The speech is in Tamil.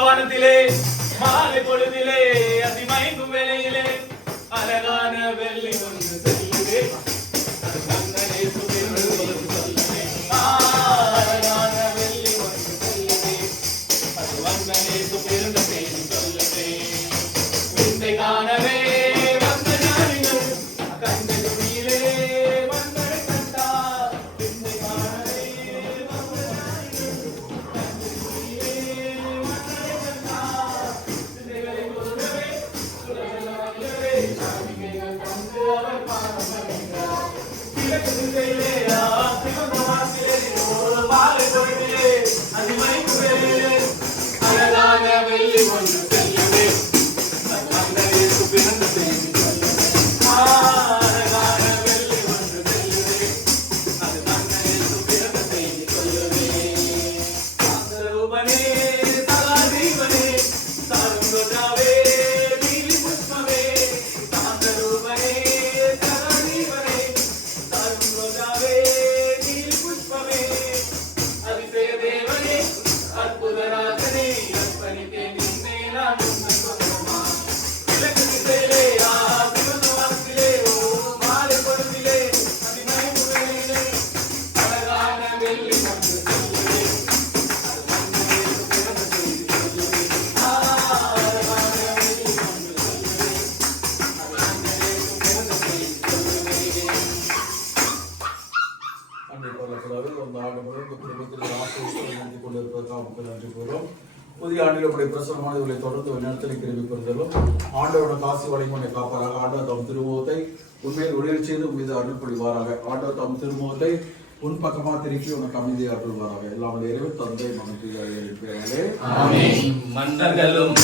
வானத்திலே மாலை பொழுதிலே அதிமயங்கும் வேளையிலே அழகான வெள்ளி ஒன்று செல்லுதே கண்ணனே சுகிர்ந்து சொல்லுதே அழகான வெள்ளி ஒன்று செல்லுதே அது வந்தனே சுகிர்ந்து செய்தி சொல்லுதே விந்தை காணவே வந்த ஞானிகள் கண்டது நீலே வந்தனை கண்டார் விந்தை காணவே வந்த ஞானிகள் கண்டது நீலே வந்தனை கண்டார் விந்தைகளை கொள்ளவே சுடலவே சாமிகைகள் கண்டு அவர் பாதம் பணிந்தார் கிழக்கு திசையிலே சிவந்த வாசிலே ஒரு மாலை பொழுதிலே அதிமயங்கு வேளையிலே அழகான வெள்ளி ஒன்று செல்லுதே வந்தனே சுகிர்ந்து செய்தி சொல்லுதே அழகான வெள்ளி ஒன்று செல்லுதே அது வந்தனே சுகிர்ந்து செய்தி சொல்லுதே சாந்தரூபனே சகாதீவனே சாருங்கோஜாவே நீலி புஷ்பமே சாந்தரூபனே சகாதீவனே சாருங்கோஜாவே நீலி புஷ்பமே அதிசய தேவனே அற்புதராஜனே அர்ப்பணித்தே நின்னே நான் உன்னை சொந்தமா கிழக்கு திசையிலே சிவந்த வானத்திலே மாலை பொழுதிலே அதிமயங்கு வேளையிலே அழகான வெள்ளி ஒன்று செல்லுதே அது வந்தனே சுகிர்ந்து செய்தி சொல்லுதே அழகான வெள்ளி ஒன்று செல்லுதே அது வந்தனே சுகிர்ந்து செய்தி சொல்லுதே. அன்றைய பலர்களாக அந்த ஆண்டு முறை இந்த குடும்பத்தில் ஆசிரியர்கள் நன்றி கொண்டிருப்பதற்காக நன்றி கூறும். புதிய ஆண்டில் உடைய பிரசனமான இவர்களை தொடர்ந்து நேரத்தில் கிருபை பெறுதலும் ஆண்டவரோட காசி வழிமுறை காப்பாராக. ஆண்டவர் தம் திருமுகத்தை உண்மையில் ஒளிர் செய்து மீது அருள் புரிவாராக. ஆண்டவர் தம் திருமுகத்தை உன் பக்கமா திருப்பி உனக்கு அமைதியை அருள்வாராக. எல்லாம் இறைவன் தந்தை மகன் தூய ஆவியாரின் பெயராலே மன்னர்களும்